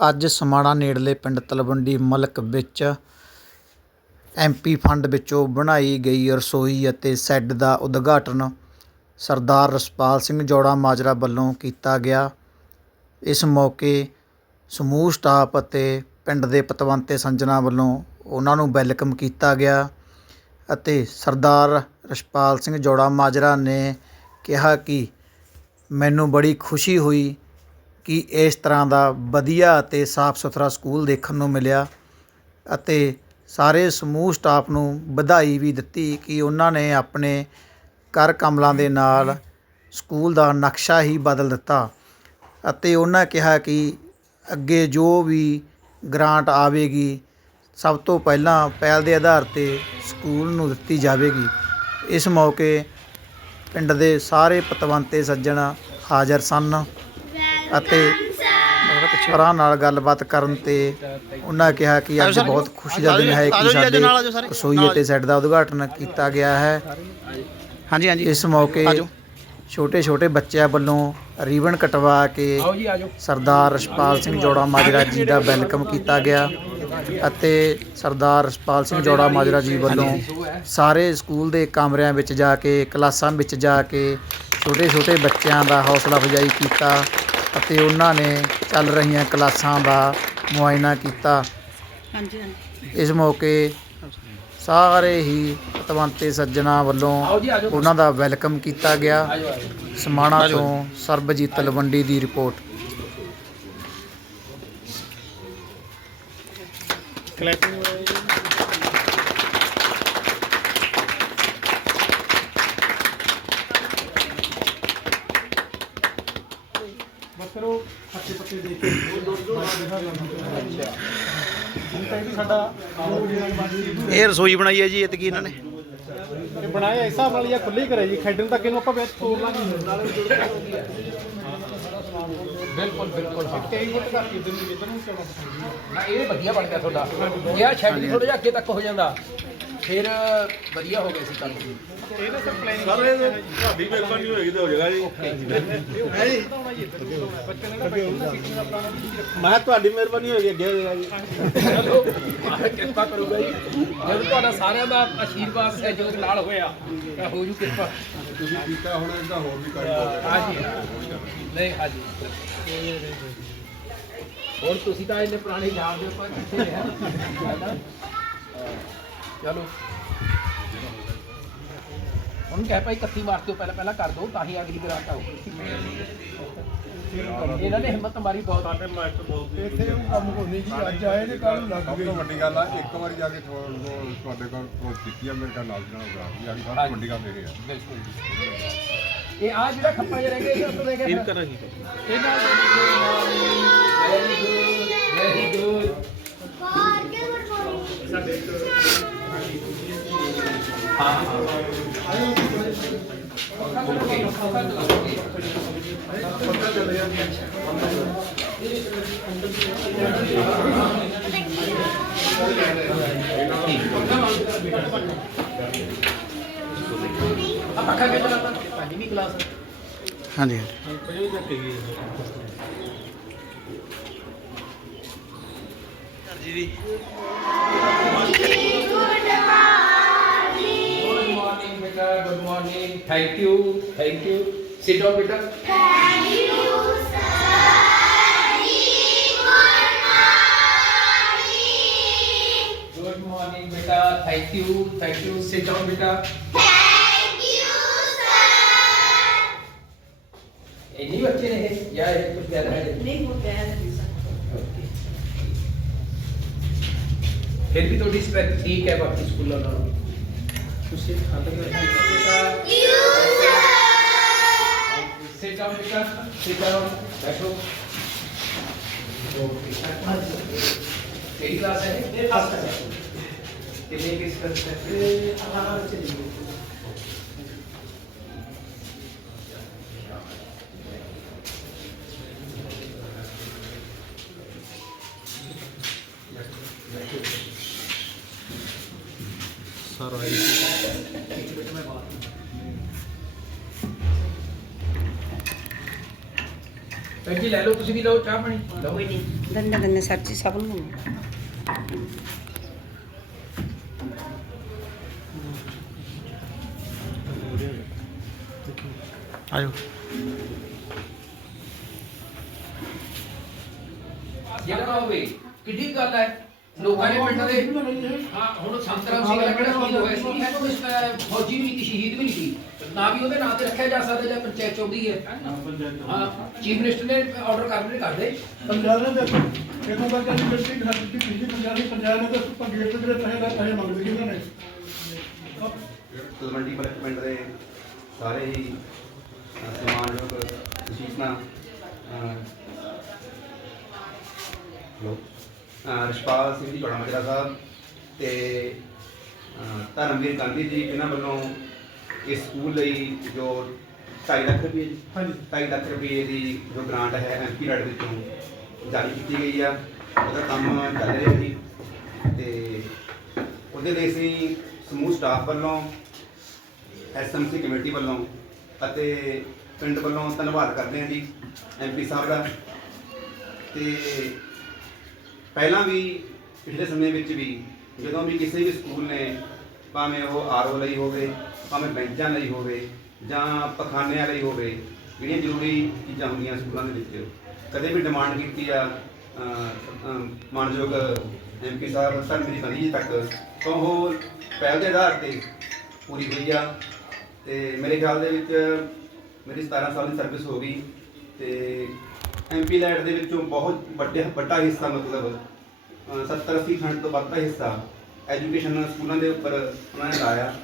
ਅੱਜ ਸਮਾਣਾ ਨੇੜਲੇ ਪਿੰਡ ਤਲਵੰਡੀ ਮਲਕ ਵਿੱਚ ਐਮਪੀ ਫੰਡ ਵਿੱਚੋਂ ਬਣਾਈ ਗਈ ਰਸੋਈ ਅਤੇ ਸ਼ੈੱਡ ਦਾ ਉਦਘਾਟਨ ਸਰਦਾਰ ਰਸਪਾਲ ਸਿੰਘ ਜੌੜਾ ਮਾਜਰਾ ਵੱਲੋਂ ਕੀਤਾ ਗਿਆ। ਇਸ ਮੌਕੇ ਸਮੂਹ ਸਟਾਫ ਅਤੇ ਪਿੰਡ ਦੇ ਪਤਵੰਤੇ ਸੰਜਣਾ ਵੱਲੋਂ ਉਹਨਾਂ ਨੂੰ ਵੈਲਕਮ ਕੀਤਾ ਗਿਆ ਅਤੇ ਸਰਦਾਰ ਰਸਪਾਲ ਸਿੰਘ ਜੌੜਾ ਮਾਜਰਾ ਨੇ ਕਿਹਾ ਕਿ ਮੈਨੂੰ ਬੜੀ ਖੁਸ਼ੀ ਹੋਈ ਕਿ ਇਸ ਤਰ੍ਹਾਂ ਦਾ ਵਧੀਆ ਅਤੇ ਸਾਫ਼ ਸੁਥਰਾ ਸਕੂਲ ਦੇਖਣ ਨੂੰ ਮਿਲਿਆ ਅਤੇ ਸਾਰੇ ਸਮੂਹ ਸਟਾਫ ਨੂੰ ਵਧਾਈ ਵੀ ਦਿੱਤੀ ਕਿ ਉਹਨਾਂ ਨੇ ਆਪਣੇ ਕਰ ਕਮਲਾਂ ਦੇ ਨਾਲ ਸਕੂਲ ਦਾ ਨਕਸ਼ਾ ਹੀ ਬਦਲ ਦਿੱਤਾ ਅਤੇ ਉਹਨਾਂ ਕਿਹਾ ਕਿ ਅੱਗੇ ਜੋ ਵੀ ਗ੍ਰਾਂਟ ਆਵੇਗੀ, ਸਭ ਤੋਂ ਪਹਿਲਾਂ ਪਹਿਲ ਦੇ ਆਧਾਰ ਤੇ ਸਕੂਲ ਨੂੰ ਦਿੱਤੀ ਜਾਵੇਗੀ। ਇਸ ਮੌਕੇ ਪਿੰਡ ਦੇ ਸਾਰੇ ਪਤਵੰਤੇ ਸੱਜਣ ਹਾਜ਼ਰ ਸਨ। ਅਤੇ ਪਰਾਂ ਨਾਲ ਗੱਲਬਾਤ ਕਰਨ ਤੇ ਉਹਨਾਂ ਕਿਹਾ ਕਿ ਅੱਜ ਬਹੁਤ ਖੁਸ਼ੀ ਦਾ ਦਿਨ ਹੈ ਕਿ ਸਾਡੇ ਰਸੋਈ ਅਤੇ ਸੈੱਟ ਦਾ ਉਦਘਾਟਨ ਕੀਤਾ ਗਿਆ ਹੈ। ਹਾਂਜੀ ਹਾਂਜੀ। ਇਸ ਮੌਕੇ ਛੋਟੇ ਛੋਟੇ ਬੱਚਿਆਂ ਵੱਲੋਂ ਰੀਬਨ ਕਟਵਾ ਕੇ ਸਰਦਾਰ ਰਛਪਾਲ ਸਿੰਘ ਜੋੜਾ ਮਾਜਰਾ ਜੀ ਦਾ ਵੈਲਕਮ ਕੀਤਾ ਗਿਆ ਅਤੇ ਸਰਦਾਰ ਰਛਪਾਲ ਸਿੰਘ ਜੋੜਾ ਮਾਜਰਾ ਜੀ ਵੱਲੋਂ ਸਾਰੇ ਸਕੂਲ ਦੇ ਕਮਰਿਆਂ ਵਿੱਚ ਜਾ ਕੇ ਕਲਾਸਾਂ ਵਿੱਚ ਜਾ ਕੇ ਛੋਟੇ ਛੋਟੇ ਬੱਚਿਆਂ ਦਾ ਹੌਸਲਾ ਅਫਜ਼ਾਈ ਕੀਤਾ। ਅਤੇ ਉਹਨਾਂ ਨੇ ਚੱਲ ਰਹੀਆਂ ਕਲਾਸਾਂ ਦਾ ਮੁਆਇਨਾ ਕੀਤਾ। ਹਾਂਜੀ ਹਾਂਜੀ। ਇਸ ਮੌਕੇ ਸਾਰੇ ਹੀ ਪਤਵੰਤੇ ਸੱਜਣਾ ਵੱਲੋਂ ਉਹਨਾਂ ਦਾ ਵੈਲਕਮ ਕੀਤਾ ਗਿਆ। ਸਮਾਣਾ ਤੋਂ ਸਰਬਜੀਤ ਤਲਵੰਡੀ ਦੀ ਰਿਪੋਰਟ। ਇਹ ਰਸੋਈ ਬਣਾਈ ਹੈ ਜੀ ਇਤਕੀ ਇਹਨਾਂ ਨੇ? ਇਹ ਬਣਾਇਆ ਇਸ ਹਿਸਾਬ ਨਾਲ ਹੀ ਆ ਖੁੱਲੇ ਹੀ ਕਰਿਆ ਜੀ ਖੈਡਣ ਤੱਕ ਇਹਨੂੰ ਆਪਾਂ ਵਿੱਚ ਤੋੜ ਲਾਂਗੇ। ਬਿਲਕੁਲ ਬਿਲਕੁਲ ਹਾਂ। ਨੂੰ ਇਹ ਵਧੀਆ ਬਣ ਗਿਆ ਤੁਹਾਡਾ। ਇਹ ਸ਼ੈੱਡ ਥੋੜਾ ਜਿਹਾ ਅੱਗੇ ਤੱਕ ਹੋ ਜਾਂਦਾ। ਫਿਰ ਵਧੀਆ ਹੋ ਗਿਆ ਸੀ ਕੰਮ ਇਹ ਨਾ ਸਰ ਪਲੈਨਿੰਗ ਸਰ ਇਹ ਤੁਹਾਡੀ ਮਿਹਰਬਾਨੀ ਹੋਏਗੀ ਤੇ ਹੋ ਜਾਏਗਾ ਜੀ। ਮੈਂ ਤੁਹਾਡੀ ਮਿਹਰਬਾਨੀ ਹੋਏਗੀ ਅੱਗੇ ਹੋ ਜਾਏਗਾ ਜੀ। ਚਲੋ ਕਿਰਪਾ ਕਰੂਗਾ ਜੀ। ਜਦੋਂ ਤੁਹਾਡਾ ਸਾਰਿਆਂ ਦਾ ਆਸ਼ੀਰਵਾਦ ਸਹਿਯੋਗ ਨਾਲ ਹੋਇਆ ਤਾਂ ਹੋ ਜੂ ਕਿਰਪਾ। ਤੁਸੀਂ ਕੀਤਾ ਹੁਣ ਇਹਦਾ ਹੋਰ ਵੀ ਕਰ ਹਾਂਜੀ ਨਹੀਂ ਹਾਂਜੀ ਹੁਣ ਤੁਸੀਂ ਤਾਂ ਇਹਨੇ ਪੁਰਾਣੇ ਜਾਣਦੇ ਹੋ ਪਰ ਕਿੱਥੇ ਰਿਹਾ ਹੈਨਾ? ਚਲੋ। ਹੁਣ ਕਹਿ ਭਾਈ 31 ਮਾਰਚ ਤੋਂ ਪਹਿਲਾਂ ਪਹਿਲਾਂ ਕਰ ਦਿਓ ਤਾਂ ਹੀ ਅਗਲੀ ਗਰਾਂਟ ਆਊ ਇਹਨਾਂ ਨੇ ਹਿੰਮਤ ਮਾਰੀ ਬਹੁਤ। ਸਾਡੇ ਇੱਥੇ ਕੰਮ ਕੋਈ ਨਹੀਂ ਜੀ ਅੱਜ ਆਏ ਨੇ ਕੱਲ ਲੱਗ ਸਭ ਤੋਂ ਵੱਡੀ ਗੱਲ ਆ ਇੱਕ ਵਾਰੀ ਜਾ ਕੇ ਤੁਹਾਡੇ ਕੋਲ ਤੁਹਾਡੇ ਕੋਲ ਕੋਲ ਕੀਤੀ ਆ ਮੇਰੇ ਕੋਲ ਨਾਲ ਦੀ ਨਾਲ ਵੀ ਆ ਸਭ ਤੋਂ ਵੱਡੀ ਗੱਲ ਇਹ ਆ। ਬਿਲਕੁਲ ਇਹ ਆ ਜਿਹੜਾ ਖੱਪਾ ਜਿਹਾ ਰਹਿ ਗਿਆ ਇਹ ਉੱਤੋਂ ਰਹਿ ਗਿਆ ਫਿਰ? ਕਰਾਂਗੇ ਇਹ ਨਾਲ ਵੈਰੀ ਗੁੱਡ ਵੈਰੀ ਗੁੱਡ ਆ ਪੱਖਾ ਕਿੱਥੇ ਲੱਗਾ ਪੰਜਵੀਂ ਕਲਾਸ ਹਾਂਜੀ। Good morning. Thank you. Thank you. Sit down, beta. Good morning, beta. Thank you. Thank you. Sit down, beta. ਇੰਨੀ ਬੱਚੇ ਨੇ ਇਹ ਜਾਂ ਇਹ ਕੁਝ ਜ਼ਿਆਦਾ ਹੈ ਨਹੀਂ ਹੋ ਗਿਆ ਨਹੀਂ ਸਰ ਫਿਰ ਵੀ ਤੁਹਾਡੀ ਸਪੈਕ ਠੀਕ ਹੈ ਬਾਕੀ ਸਕੂਲਾਂ ਨਾਲੋਂ ਤੁਸੀਂ सुशील Khatkar sit down beta sit down बैठो। तेरी क्लास है? मेरे पास का कितने किस कर सकते हैं? हमारा बच्चे सर आई ਜੀ ਲੈ ਲਓ ਤੁਸੀਂ ਵੀ ਲਓ ਚਾਹ ਪਾਣੀ। ਲਓ। ਕੋਈ ਨਹੀਂ। ਦੰਨੇ ਦੰਨੇ ਸਰ ਜੀ ਸਭ ਨੂੰ। ਆਜੋ। ਜਿਹੜਾ ਹੋਵੇ ਕਿੱਡੀ ਗੱਲ ਹੈ? ਲੋਕਾਂ ਨੇ ਪਿੰਡ ਦੇ ਹਾਂ ਹੁਣ ਸੰਤਰਾਮ ਸਿੰਘ ਦਾ ਕਿਹੜਾ ਸ਼ਹੀਦ ਹੋਇਆ ਸੀ। ਇਹ ਕੋਈ ਸ- ਫੌਜੀ ਵੀ ਨਹੀਂ ਸ਼ਹੀਦ ਵੀ ਨਹੀਂ ਸੀ। ਨਾ ਵੀ ਉਹਦੇ ਨਾਂ ਤੇ ਰੱਖਿਆ ਜਾ ਸਕਦਾ ਜਾਂ ਪੰਚਾਇਤ ਚਾਹੁੰਦੀ ਹੈ। ਹਾਂ ਚੀਫ ਮਿਨਿਸਟਰ ਨੇ ਆਰਡਰ ਕਰ ਨਹੀਂ ਕਰਦੇ ਪੰਜਾਬ ਨੇ ਦੇਖੋ ਇਹਨਾਂ ਦਾ ਕਹਿੰਦੇ ਮਿਲਟੀ ਘਰ ਦੀ ਪੀਜੀ ਪੰਜਾਬ ਦੀ ਪੰਜਾਬ ਨੇ ਤਾਂ ਪੰਗੇਟ ਤੇ ਜਿਹੜੇ ਪੈਸੇ ਦਾ ਪੈਸੇ ਮੰਗਦੇ ਸੀ ਇਹਨਾਂ ਨੇ। ਤਲਵੰਡੀ ਪਿੰਡ ਦੇ ਸਾਰੇ ਹੀ ਅ, ਸਨਮਾਨਯੋਗ ਵਿਸ਼ੇਸ਼ਣਾ ਲੋ ਰਿਸ਼ਪਾਲ ਸਿੰਘ ਜੀ ਬੜਾ ਮਜਰਾ ਸਾਹਿਬ ਤੇ ਧਰਮਵੀਰ ਗਾਂਧੀ ਜੀ ਇਹਨਾਂ ਵੱਲੋਂ ਇਸ ਸਕੂਲ ਲਈ ਜੋ 2.5 ਲੱਖ ਰੁਪਏ ਹਾਂਜੀ। 2.5 ਲੱਖ ਰੁਪਏ ਦੀ ਜੋ ਗ੍ਰਾਂਟ ਹੈ ਐਮਪੀ ਰੈਡ ਵਿੱਚੋਂ ਜਾਰੀ ਕੀਤੀ ਗਈ ਆ। ਉਹਦਾ ਕੰਮ ਚੱਲ ਰਿਹਾ ਜੀ ਤੇ ਉਹਦੇ ਲਈ ਅਸੀਂ ਸਮੂਹ ਸਟਾਫ ਵੱਲੋਂ ਐਸਐਮਸੀ ਕਮੇਟੀ ਵੱਲੋਂ ਅਤੇ ਪਿੰਡ ਵੱਲੋਂ ਧੰਨਵਾਦ ਕਰਦੇ ਹਾਂ ਜੀ ਐਮਪੀ ਸਾਹਿਬ ਦਾ। ਤੇ ਪਹਿਲਾਂ ਵੀ ਪਿਛਲੇ ਸਮੇਂ ਵਿੱਚ ਵੀ ਜਦੋਂ ਵੀ ਕਿਸੇ ਵੀ ਸਕੂਲ ਨੇ ਭਾਵੇਂ ਉਹ ਆਰਓ ਲਈ ਹੋਵੇ ਭਾਵੇਂ ਬੈਂਚਾਂ ਲਈ ਹੋਵੇ ਜਾਂ ਪਖਾਨਿਆਂ ਲਈ ਹੋਵੇ ਜਿਹੜੀਆਂ ਜ਼ਰੂਰੀ ਚੀਜ਼ਾਂ ਹੁੰਦੀਆਂ ਸਕੂਲਾਂ ਦੇ ਵਿੱਚ ਕਦੇ ਵੀ ਡਿਮਾਂਡ ਕੀਤੀ ਆ ਅਹ, ਅਹ, ਮਾਨਯੋਗ ਐਮਪੀ ਸਾਹਿਬ ਧਰਮਵੀਰ ਗਾਂਧੀ ਜੀ ਤੱਕ ਤਾਂ ਉਹ ਪਹਿਲ ਦੇ ਆਧਾਰ ਤੇ ਪੂਰੀ ਹੋਈ ਆ। ਤੇ ਮੇਰੇ ਖਿਆਲ ਦੇ ਵਿੱਚ ਮੇਰੀ 17 ਸਾਲ ਦੀ ਸਰਵਿਸ ਹੋ ਗਈ ਤੇ ਐਮਪੀ ਲੈਟ ਦੇ ਵਿੱਚੋਂ ਬਹੁਤ ਵੱਡੇ, ਵੱਡਾ ਹਿੱਸਾ ਮਤਲਬ 70 80 ਖੰਡ ਤੋਂ ਵੱਧ ਦਾ ਹਿੱਸਾ ਐਜੂਕੇਸ਼ਨ ਸਕੂਲਾਂ ਦੇ ਉੱਪਰ ਉਹਨਾਂ ਨੇ ਲਾਇਆ।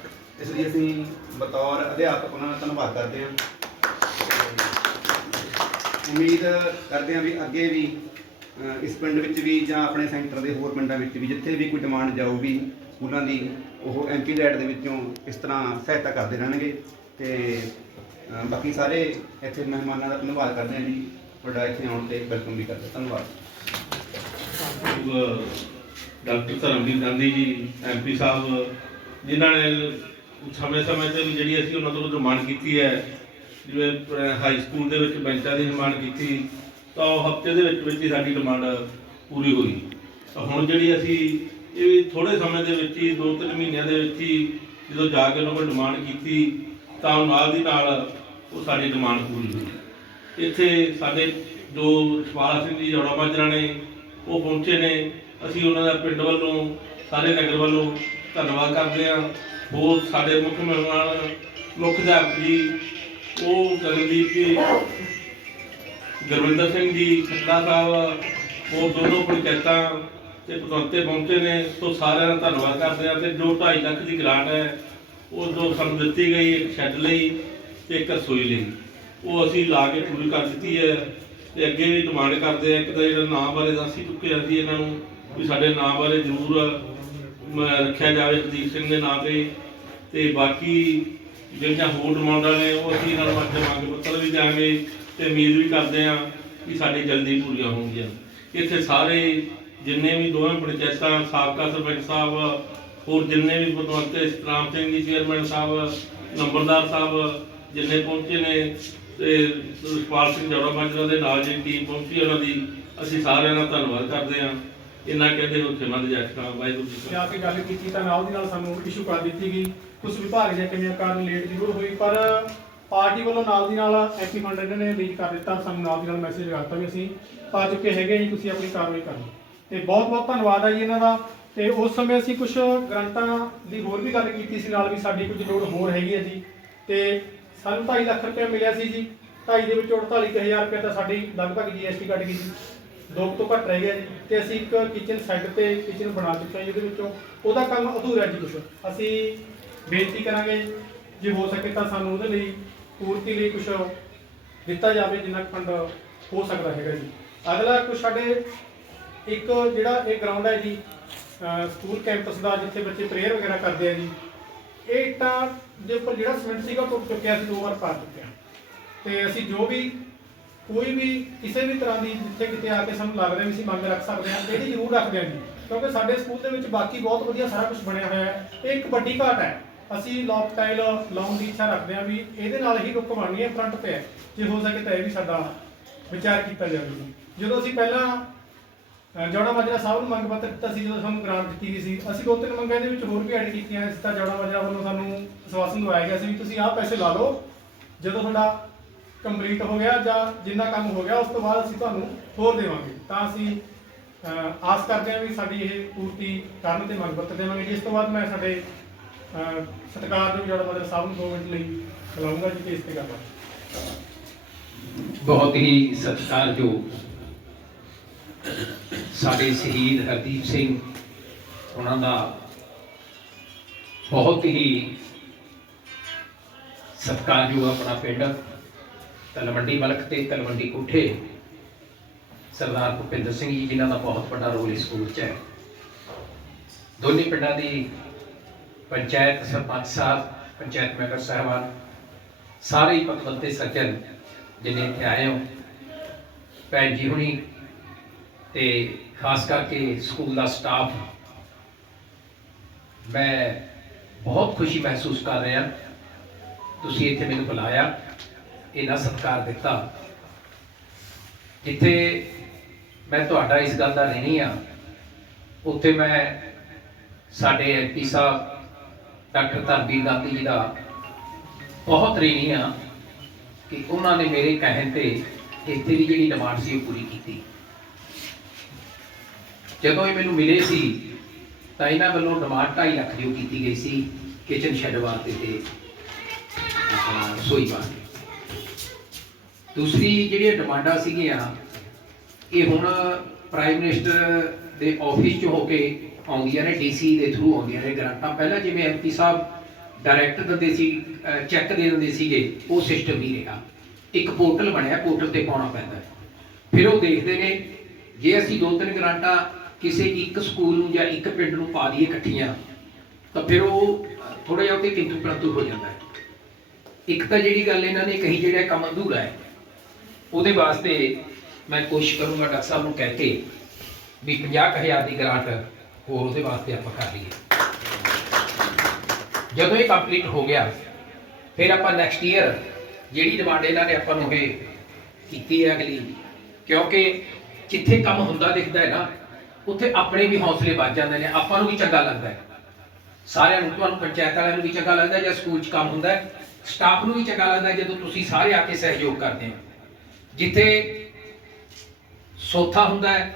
ਇਸ ਲਈ ਅਸੀਂ ਬਤੌਰ ਅਧਿਆਪਕ ਉਹਨਾਂ ਦਾ ਧੰਨਵਾਦ ਕਰਦੇ ਹਾਂ। ਉਮੀਦ ਕਰਦੇ ਹਾਂ ਵੀ ਅੱਗੇ ਵੀ ਇਸ ਪਿੰਡ ਵਿੱਚ ਵੀ ਜਾਂ ਆਪਣੇ ਸੈਂਟਰ ਦੇ ਹੋਰ ਪਿੰਡਾਂ ਵਿੱਚ ਵੀ ਜਿੱਥੇ ਵੀ ਕੋਈ ਡਿਮਾਂਡ ਜਾਊਗੀ, ਸਕੂਲਾਂ ਦੀ ਉਹ ਐਮਪੀ ਲੈਟ ਦੇ ਵਿੱਚੋਂ ਇਸ ਤਰ੍ਹਾਂ ਸਹਾਇਤਾ ਕਰਦੇ ਰਹਿਣਗੇ। ਤੇ ਬਾਕੀ ਸਾਰੇ ਇੱਥੇ ਮਹਿਮਾਨਾਂ ਦਾ ਧੰਨਵਾਦ ਕਰਦੇ ਹਾਂ ਜੀ। ਤੁਹਾਡਾ ਇੱਥੇ ਆਉਣ ਤੇ ਵੈਲਕਮ ਵੀ ਕਰਦਾ ਧੰਨਵਾਦ। ਡਾਕਟਰ ਧਰਮਵੀਰ ਗਾਂਧੀ ਜੀ ਐਮਪੀ ਸਾਹਿਬ, ਜਿਨ੍ਹਾਂ ਨੇ ਸਮੇਂ-ਸਮੇਂ ਤੇ ਵੀ ਜਿਹੜੀ ਅਸੀਂ ਉਹਨਾਂ ਤੋਂ ਡਿਮਾਂਡ ਕੀਤੀ ਹੈ, ਜਿਵੇਂ ਹਾਈ ਸਕੂਲ ਦੇ ਵਿੱਚ ਬੈਂਚਾਂ ਦੀ ਡਿਮਾਂਡ ਕੀਤੀ, ਤਾਂ ਉਹ ਹਫ਼ਤੇ ਦੇ ਵਿੱਚ ਵਿੱਚ ਹੀ ਸਾਡੀ ਡਿਮਾਂਡ ਪੂਰੀ ਹੋਈ। ਤਾਂ ਹੁਣ ਜਿਹੜੀ ਅਸੀਂ ਇਹ ਵੀ ਥੋੜੇ ਸਮੇਂ ਦੇ ਵਿੱਚ ਹੀ 2-3 ਮਹੀਨਿਆਂ ਦੇ ਵਿੱਚ ਹੀ ਜਦੋਂ ਜਾ ਕੇ ਉਹਨਾਂ ਕੋਲ ਡਿਮਾਂਡ ਕੀਤੀ, ਤਾਂ ਨਾਲ ਦੀ ਨਾਲ ਉਹ ਸਾਡੀ ਡਿਮਾਂਡ ਪੂਰੀ ਹੋਈ। ਇੱਥੇ ਸਾਡੇ ਜੋ ਸਵਾਲ ਸਿੰਘ ਜੀ, ਜੋੜਾ ਮਾਜਰਾ ਨੇ, ਉਹ ਪਹੁੰਚੇ ਨੇ। ਅਸੀਂ ਉਹਨਾਂ ਦਾ ਪਿੰਡ ਵੱਲੋਂ, ਸਾਰੇ ਨਗਰ ਵੱਲੋਂ ਧੰਨਵਾਦ ਕਰਦੇ ਹਾਂ। ਹੋਰ ਸਾਡੇ ਮੁੱਖ ਮਹਿਮਾਨ, ਮੁੱਖ ਅਧਿਆਪਕ ਜੀ, ਉਹ ਗਗਨਦੀਪ ਜੀ, ਗੁਰਵਿੰਦਰ ਸਿੰਘ ਜੀ ਖੰਡਾ ਸਾਹਿਬ ਹੋਰ ਦੋਨੋਂ ਪੰਚਾਇਤਾਂ ਤੇ ਪਤਵੰਤੇ ਪਹੁੰਚੇ ਨੇ। ਸੋ ਸਾਰਿਆਂ ਦਾ ਧੰਨਵਾਦ ਕਰਦੇ ਹਾਂ ਤੇ ਜੋ 2.5 ਲੱਖ ਦੀ ਗ੍ਰਾਂਟ ਹੈ, ਉਹ ਜੋ ਸਾਨੂੰ ਦਿੱਤੀ ਗਈ ਇੱਕ ਸ਼ੈੱਡ ਲਈ ਤੇ ਇੱਕ ਰਸੋਈ ਲਈ। ਉਹ ਅਸੀਂ ਲਾ ਕੇ ਪੂਰੀ ਕਰ ਦਿੱਤੀ ਹੈ ਤੇ ਅੱਗੇ ਵੀ ਡਿਮਾਂਡ ਕਰਦੇ ਆ। ਇੱਕ ਤਾਂ ਜਿਹੜਾ ਨਾਮ ਬਾਰੇ ਦੱਸ ਹੀ ਚੁੱਕੇ ਹਾਂ ਅਸੀਂ ਇਹਨਾਂ ਨੂੰ ਵੀ ਸਾਡੇ ਨਾਮ ਬਾਰੇ ਜ਼ਰੂਰ ਰੱਖਿਆ ਜਾਵੇ ਪ੍ਰਦੀਪ ਸਿੰਘ ਦੇ ਨਾਂ ਤੇ। ਤੇ ਬਾਕੀ ਜਿਹੜੀਆਂ ਹੋਰ ਡਿਮਾਂਡਾਂ ਨੇ ਉਹ ਅਸੀਂ ਇਹਨਾਂ ਨੂੰ ਅੱਜ ਮੰਗ ਪੱਤਰ ਵੀ ਦਿਆਂਗੇ ਤੇ ਉਮੀਦ ਵੀ ਕਰਦੇ ਹਾਂ ਕਿ ਸਾਡੇ ਜਲਦੀ ਪੂਰੀਆਂ ਹੋਣਗੀਆਂ। ਇੱਥੇ ਸਾਰੇ ਜਿੰਨੇ ਵੀ ਦੋਵੇਂ ਪੰਚਾਇਤਾਂ, ਸਾਬਕਾ ਸਰਪੰਚ ਸਾਹਿਬ, ਹੋਰ ਜਿੰਨੇ ਵੀ ਪਤਵੰਤੇ ਸਤਨਾਮ ਸਿੰਘ ਜੀ ਚੇਅਰਮੈਨ ਸਾਹਿਬ, ਨੰਬਰਦਾਰ ਸਾਹਿਬ ਜਿੰਨੇ ਪਹੁੰਚੇ ਨੇ ਤੇ ਸੁਖਪਾਲ ਸਿੰਘ ਜੋੜਾ ਮਾਜਰਾ ਦੇ ਨਾਲ ਜਿਹੜੀ ਟੀਮ ਪਹੁੰਚੀ, ਉਹਨਾਂ ਦੀ ਅਸੀਂ ਸਾਰਿਆਂ ਦਾ ਧੰਨਵਾਦ ਕਰਦੇ ਹਾਂ। ਇਹਨਾਂ ਕਹਿੰਦੇ ਹੋ ਖਿਮਾ ਦੇ ਜੱਟਾ ਵਾਹਿਗੁਰੂ ਜੀ ਜੇ ਕਾ ਕੇ ਗੱਲ ਕੀਤੀ ਤਾਂ ਨਾਲ ਦੀ ਨਾਲ ਸਾਨੂੰ ਇਸ਼ੂ ਕਰ ਦਿੱਤੀ ਗਈ ਕੁਝ ਵਿਭਾਗ ਦੀਆਂ ਕਮੀਆਂ ਕਾਰਨ ਲੇਟ ਜ਼ਰੂਰ ਹੋਈ, ਪਰ ਪਾਰਟੀ ਵੱਲੋਂ ਨਾਲ ਦੀ ਨਾਲ ਐਪੀ ਫੰਡ ਇਹਨਾਂ ਨੇ ਰਿਲੀਜ਼ ਕਰ ਦਿੱਤਾ, ਸਾਨੂੰ ਨਾਲ ਦੀ ਨਾਲ ਮੈਸੇਜ ਲਗਾਤਾ ਵੀ ਅਸੀਂ ਆ ਚੁੱਕੇ ਹੈਗੇ ਜੀ, ਤੁਸੀਂ ਆਪਣੀ ਕਾਰਵਾਈ ਕਰੋ ਤੇ ਬਹੁਤ ਬਹੁਤ ਧੰਨਵਾਦ ਹੈ ਜੀ ਇਹਨਾਂ ਦਾ। ਤੇ ਉਸ ਸਮੇਂ ਅਸੀਂ ਕੁਝ ਗਰੰਟਾਂ ਦੀ ਹੋਰ ਵੀ ਗੱਲ ਕੀਤੀ ਸੀ, ਨਾਲ ਵੀ ਸਾਡੀ ਕੁਝ ਲੋੜ ਹੋਰ ਹੈਗੀ ਹੈ ਜੀ। ਤੇ ਸਾਨੂੰ 2.5 ਲੱਖ ਰੁਪਏ ਮਿਲਿਆ ਸੀ ਜੀ। 2.5 ਦੇ ਵਿੱਚੋਂ 48000 ਰੁਪਏ ਤਾਂ ਸਾਡੀ ਲਗਭਗ ਜੀਐਸਟੀ ਕੱਟ ਗਈ ਸੀ। ਦੋ ਕੁ ਤੋਂ ਘੱਟ ਰਹਿ ਗਿਆ ਜੀ। ਤੇ ਅਸੀਂ ਇੱਕ ਕਿਚਨ ਸੈੱਟ ਤੇ ਕਿਚਨ ਬਣਾ ਚੁੱਕੇ ਹਾਂ ਜਿਹਦੇ ਵਿੱਚੋਂ। ਉਹਦਾ ਕੰਮ ਅਧੂਰਾ ਜੀ ਕੁਛ। ਅਸੀਂ ਬੇਨਤੀ ਕਰਾਂਗੇ ਜੇ ਹੋ ਸਕੇ ਤਾਂ ਸਾਨੂੰ ਉਹਦੇ ਲਈ ਪੂਰਤੀ ਲਈ ਕੁਝ ਦਿੱਤਾ ਜਾਵੇ, ਜਿੰਨਾ ਫੰਡ ਹੋ ਸਕਦਾ ਹੈਗਾ ਜੀ। ਅਗਲਾ ਕੁਝ ਸਾਡੇ ਇੱਕ ਜਿਹੜਾ ਇਹ ਗਰਾਊਂਡ ਹੈ ਜੀ ਸਕੂਲ ਕੈਂਪਸ ਦਾ, ਜਿੱਥੇ ਬੱਚੇ ਪ੍ਰੇਅਰ ਵਗੈਰਾ ਕਰਦੇ ਆ ਜੀ ਇਹ ਇੱਟਾਂ ਦੇ ਉੱਪਰ ਜਿਹੜਾ ਸੀਮੈਂਟ ਸੀਗਾ ਉਹ ਚੁੱਕਿਆ ਸੀ, ਦੋ ਵਾਰ ਪਾ ਚੁੱਕੇ ਹਾਂ ਤੇ ਅਸੀਂ ਜੋ ਵੀ, ਕੋਈ ਵੀ ਕਿਸੇ ਵੀ ਤਰ੍ਹਾਂ ਦੀ ਜਿੱਥੇ ਕਿਤੇ ਆ ਕੇ ਸਾਨੂੰ ਲੱਗਦਾ ਵੀ ਅਸੀਂ ਮੰਗ ਰੱਖ ਸਕਦੇ ਹਾਂ, ਇਹਦੀ ਜ਼ਰੂਰ ਰੱਖਦੇ ਹਾਂ ਜੀ ਕਿਉਂਕਿ ਸਾਡੇ ਸਕੂਲ ਦੇ ਵਿੱਚ ਬਾਕੀ ਬਹੁਤ ਵਧੀਆ ਸਾਰਾ ਕੁਝ ਬਣਿਆ ਹੋਇਆ ਹੈ। ਇਹ ਇੱਕ ਵੱਡੀ ਘਾਟ ਹੈ। ਅਸੀਂ ਲੌਕ ਟਾਈਲ ਲਾਉਣ ਦੀ ਇੱਛਾ ਰੱਖਦੇ ਹਾਂ ਵੀ ਇਹਦੇ ਨਾਲ ਹੀ ਲੁੱਕ ਬਣਨੀ ਹੈ ਫਰੰਟ ਤੇ ਜੇ ਹੋ ਸਕੇ ਤਾਂ ਇਹ ਵੀ ਸਾਡਾ ਵਿਚਾਰ ਕੀਤਾ ਜਾਵੇ। ਜਦੋਂ ਅਸੀਂ ਪਹਿਲਾਂ ਜੌੜਾ ਮਾਜਰਾ ਸਾਹਿਬ ਨੂੰ ਮੰਗ ਪੱਤਰ ਦਿੱਤਾ ਸੀ ਜਦੋਂ ਸਾਨੂੰ ਗ੍ਰਾਂਟ ਦਿੱਤੀ ਗਈ ਸੀ। ਅਸੀਂ ਦੋ ਤਿੰਨ ਮੰਗਾਂ ਦੇ ਵਿੱਚ ਹੋਰ ਵੀ ਐਡ ਕੀਤੀਆਂ ਇਸ ਤਾਂ ਜੌੜਾ ਮਾਜਰਾ ਵੱਲੋਂ ਸਾਨੂੰ ਅਸਵਾਸਨ ਦਵਾਇਆ ਗਿਆ ਸੀ ਵੀ ਤੁਸੀਂ ਆਹ ਪੈਸੇ ਲਾ ਲਓ। ਜਦੋਂ ਤੁਹਾਡਾ ਕੰਪਲੀਟ ਹੋ ਗਿਆ ਜਾਂ ਜਿੰਨਾ ਕੰਮ ਹੋ ਗਿਆ, ਉਸ ਤੋਂ ਬਾਅਦ ਅਸੀਂ ਤੁਹਾਨੂੰ ਹੋਰ ਦੇਵਾਂਗੇ। ਤਾਂ ਅਸੀਂ ਆਸ ਕਰਦੇ ਹਾਂ ਵੀ ਸਾਡੀ ਇਹ ਪੂਰਤੀ ਕਰਨ ਤੇ ਮੰਗ ਪੱਤਰ ਦੇਵਾਂਗੇ। ਜਿਸ ਤੋਂ ਬਾਅਦ ਮੈਂ ਸਾਡੇ ਸਤਿਕਾਰ ਸਤਿਕਾਰਯੋਗ ਜੌੜਾ ਮਾਜਰਾ ਸਾਹਿਬ ਨੂੰ ਦੋ ਮਿੰਟ ਲਈ ਬੁਲਾਉਂਗਾ ਜੀ ਕਿ ਇਸ ਤੇ ਗੱਲਬਾਤ ਬਹੁਤ ਹੀ ਸਤਿਕਾਰਯੋਗ ਸਾਡੇ ਸ਼ਹੀਦ ਹਰਦੀਪ ਸਿੰਘ, ਉਹਨਾਂ ਦਾ ਬਹੁਤ ਹੀ ਸਤਿਕਾਰਯੋਗ ਆਪਣਾ ਪਿੰਡ, ਤਲਵੰਡੀ ਮਲਕ ਤੇ ਤਲਵੰਡੀ ਕੋਠੇ, ਸਰਦਾਰ ਭੁਪਿੰਦਰ ਸਿੰਘ ਜੀ, ਜਿਨ੍ਹਾਂ ਦਾ ਬਹੁਤ ਵੱਡਾ ਰੋਲ ਇਸ ਸਕੂਲ 'ਚ ਹੈ। ਦੋਨੇ ਪਿੰਡਾਂ ਦੀ ਪੰਚਾਇਤ ਸਰਪੰਚ ਸਾਹਿਬ, ਪੰਚਾਇਤ ਮੈਂਬਰ ਸਾਹਿਬਾਨ, ਸਾਰੇ ਹੀ ਪਤਵੰਤੇ ਸੱਜਣ ਜਿਨੇ ਇੱਥੇ ਆਏ ਹੋ, ਭੈਣ ਜੀ ਹੁਣੀ ਤੇ ਖਾਸ ਕਰਕੇ ਸਕੂਲ ਦਾ ਸਟਾਫ ਮੈਂ ਬਹੁਤ ਖੁਸ਼ੀ ਮਹਿਸੂਸ ਕਰ ਰਿਹਾ। ਤੁਸੀਂ ਇੱਥੇ ਮੈਨੂੰ ਬੁਲਾਇਆ ਇਹਨਾਂ ਸਤਿਕਾਰ ਦਿੱਤਾ। ਜਿੱਥੇ ਮੈਂ ਤੁਹਾਡਾ ਇਸ ਗੱਲ ਦਾ ਰਹਿਣੀ ਆ ਉੱਥੇ ਮੈਂ ਸਾਡੇ ਐਮਪੀ ਸਾਹਿਬ, ਡਾਕਟਰ ਧਰਮਵੀਰ ਗਾਂਧੀ ਜੀ ਦਾ ਬਹੁਤ ਰੀਣੀ ਆ ਕਿ ਉਹਨਾਂ ਨੇ ਮੇਰੇ ਕਹਿਣ ਤੇ ਇੱਥੇ ਦੀ ਜਿਹੜੀ ਡਿਮਾਂਡ ਸੀ ਉਹ ਪੂਰੀ ਕੀਤੀ। ਜਦੋਂ ਇਹ ਮੈਨੂੰ ਮਿਲੇ ਸੀ, ਤਾਂ ਇਹਨਾਂ ਵੱਲੋਂ ਡਿਮਾਂਡ 2.5 ਲੱਖ ਦੀ ਕੀਤੀ ਗਈ ਸੀ ਕਿਚਨ ਸ਼ੈੱਡ ਵਾਸਤੇ ਤੇ ਆਪਣਾ ਰਸੋਈ ਵਾਸਤੇ। ਦੂਸਰੀ ਜਿਹੜੀਆਂ ਡਿਮਾਂਡਾਂ ਸੀਗੀਆਂ, ਇਹ ਹੁਣ ਪ੍ਰਾਈਮ ਮਿਨਿਸਟਰ ਦੇ ਆਫਿਸ 'ਚ ਹੋ ਕੇ ਆਉਂਦੀਆਂ ਨੇ ਡੀਸੀ ਦੇ ਥਰੂ ਆਉਂਦੀਆਂ ਨੇ ਗ੍ਰਾਂਟਾਂ। ਪਹਿਲਾਂ ਜਿਵੇਂ ਐਮਪੀ ਸਾਹਿਬ ਡਾਇਰੈਕਟ ਦਿੰਦੇ ਸੀ ਚੈੱਕ ਦੇ ਦਿੰਦੇ ਸੀਗੇ, ਉਹ ਸਿਸਟਮ ਨਹੀਂ ਰਿਹਾ। ਇੱਕ ਪੋਰਟਲ ਬਣਿਆ ਪੋਰਟਲ ਤੇ ਪਾਉਣਾ ਪੈਂਦਾ। ਫਿਰ ਉਹ ਦੇਖਦੇ ਨੇ, ਜੇ ਅਸੀਂ ਦੋ ਤਿੰਨ ਗ੍ਰਾਂਟਾਂ ਕਿਸੇ ਇੱਕ ਸਕੂਲ ਨੂੰ ਜਾਂ ਇੱਕ ਪਿੰਡ ਨੂੰ ਪਾ ਦਈਏ ਇਕੱਠੀਆਂ, ਤਾਂ ਫਿਰ ਉਹ ਥੋੜਾ ਜਿਹਾ ਉੱਤੇ ਕਿੰਤੂ ਪ੍ਰੰਤੂ ਹੋ ਜਾਂਦਾ ਹੈ। ਇੱਕ ਤਾਂ ਜਿਹੜੀ ਗੱਲ ਇਹਨਾਂ ਨੇ ਕਹੀ ਜਿਹੜਾ ਕੰਮ ਅਧੂਰਾ ਹੈ, ਉਹਦੇ ਵਾਸਤੇ ਮੈਂ ਕੋਸ਼ਿਸ਼ ਕਰੂੰਗਾ ਡਾਕਟਰ ਸਾਹਿਬ ਨੂੰ ਕਹਿ ਕੇ ਵੀ 50000 ਦੀ ਗ੍ਰਾਂਟ ਹੋਰ ਉਹਦੇ ਵਾਸਤੇ ਆਪਾਂ ਕਰ ਲਈਏ। ਜਦੋਂ ਇਹ ਕੰਪਲੀਟ ਹੋ ਗਿਆ, ਫਿਰ ਆਪਾਂ ਨੈਕਸਟ ਈਅਰ ਜਿਹੜੀ ਡਿਮਾਂਡ ਇਹਨਾਂ ਨੇ ਆਪਾਂ ਨੂੰ ਇਹ ਕੀਤੀ ਹੈ ਅਗਲੀ, ਕਿਉਂਕਿ ਜਿੱਥੇ ਕੰਮ ਹੁੰਦਾ ਦਿਖਦਾ ਹੈ ਨਾ ਉੱਥੇ ਆਪਣੇ ਵੀ ਹੌਸਲੇ ਵੱਧ ਜਾਂਦੇ ਨੇ, ਆਪਾਂ ਨੂੰ ਵੀ ਚੰਗਾ ਲੱਗਦਾ ਹੈ। ਸਾਰਿਆਂ ਨੂੰ, ਤੁਹਾਨੂੰ ਪੰਚਾਇਤ ਵਾਲਿਆਂ ਨੂੰ ਵੀ ਚੰਗਾ ਲੱਗਦਾ ਜਾਂ ਸਕੂਲ 'ਚ ਕੰਮ ਹੁੰਦਾ ਹੈ। ਸਟਾਫ ਨੂੰ ਵੀ ਚੰਗਾ ਲੱਗਦਾ ਜਦੋਂ ਤੁਸੀਂ ਸਾਰੇ ਆ ਕੇ ਸਹਿਯੋਗ ਕਰਦੇ ਹੋ। ਜਿੱਥੇ ਸੋਥਾ ਹੁੰਦਾ ਹੈ,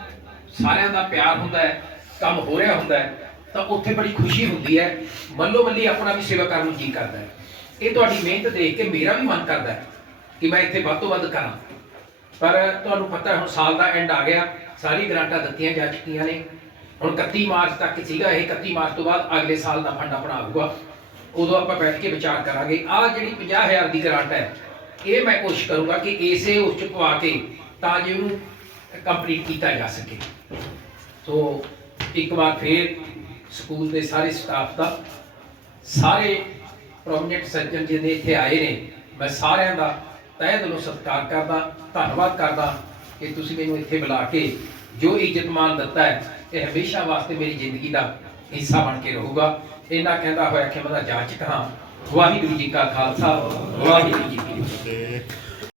ਸਾਰਿਆਂ ਦਾ ਪਿਆਰ ਹੁੰਦਾ ਹੈ, ਕੰਮ ਹੋ ਰਿਹਾ ਹੁੰਦਾ ਹੈ, ਤਾਂ ਉੱਥੇ ਬੜੀ ਖੁਸ਼ੀ ਹੁੰਦੀ ਹੈ। ਮੱਲੋ ਮੱਲੀ ਆਪਣਾ ਵੀ ਸੇਵਾ ਕਰਨ ਨੂੰ ਜੀ ਕਰਦਾ ਹੈ। ਇਹ ਤੁਹਾਡੀ ਮਿਹਨਤ ਦੇਖ ਕੇ ਮੇਰਾ ਵੀ ਮਨ ਕਰਦਾ ਹੈ ਕਿ ਮੈਂ ਇੱਥੇ ਵੱਧ ਤੋਂ ਵੱਧ ਕਰਾਂ। ਪਰ ਤੁਹਾਨੂੰ ਪਤਾ ਹੁਣ ਸਾਲ ਦਾ ਐਂਡ ਆ ਗਿਆ। ਸਾਰੀ ਗ੍ਰਾਂਟਾਂ ਦਿੱਤੀਆਂ ਜਾ ਚੁੱਕੀਆਂ ਨੇ। ਹੁਣ 31 ਮਾਰਚ ਤੱਕ ਸੀਗਾ, ਇਹ 31 ਮਾਰਚ ਤੋਂ ਬਾਅਦ ਅਗਲੇ ਸਾਲ ਦਾ ਫੰਡ ਆਪਣਾ ਆਊਗਾ ਉਦੋਂ ਆਪਾਂ ਬੈਠ ਕੇ ਵਿਚਾਰ ਕਰਾਂਗੇ। ਆਹ ਜਿਹੜੀ 50000 ਦੀ ਗ੍ਰਾਂਟ ਹੈ, ਇਹ ਮੈਂ ਕੋਸ਼ਿਸ਼ ਕਰੂੰਗਾ ਕਿ ਇਸੇ ਉਸ ਚ ਪਵਾ ਕੇ ਤਾਂ ਜੇ ਉਹਨੂੰ ਕੰਪਲੀਟ ਕੀਤਾ ਜਾ ਸਕੇ। ਸੋ, ਇੱਕ ਵਾਰ ਫੇਰ ਸਕੂਲ ਦੇ ਸਾਰੇ ਸਟਾਫ ਦਾ, ਸਾਰੇ ਪ੍ਰੋਮਿਨੈਂਟ ਸੱਜਣ ਜਿਹਦੇ ਇੱਥੇ ਆਏ ਨੇ, ਮੈਂ ਸਾਰਿਆਂ ਦਾ ਤਹਿ ਦਿਲੋਂ ਸਤਿਕਾਰ ਕਰਦਾ, ਧੰਨਵਾਦ ਕਰਦਾ। ਕਿ ਤੁਸੀਂ ਮੈਨੂੰ ਇੱਥੇ ਬੁਲਾ ਕੇ ਜੋ ਇੱਜ਼ਤ ਮਾਨ ਦਿੱਤਾ ਹੈ, ਇਹ ਹਮੇਸ਼ਾ ਵਾਸਤੇ ਮੇਰੀ ਜ਼ਿੰਦਗੀ ਦਾ ਹਿੱਸਾ ਬਣ ਕੇ ਰਹੂਗਾ। ਇਹਨਾਂ ਕਹਿੰਦਾ ਹੋਇਆ ਕਿ ਮੈਂ ਦਾ ਜਾਚਕ ਹਾਂ। ਵਾਹਿਗੁਰੂ ਜੀ ਕਾ ਖਾਲਸਾ, ਵਾਹਿਗੁਰੂ ਜੀ ਕੀ ਫਤਿਹ।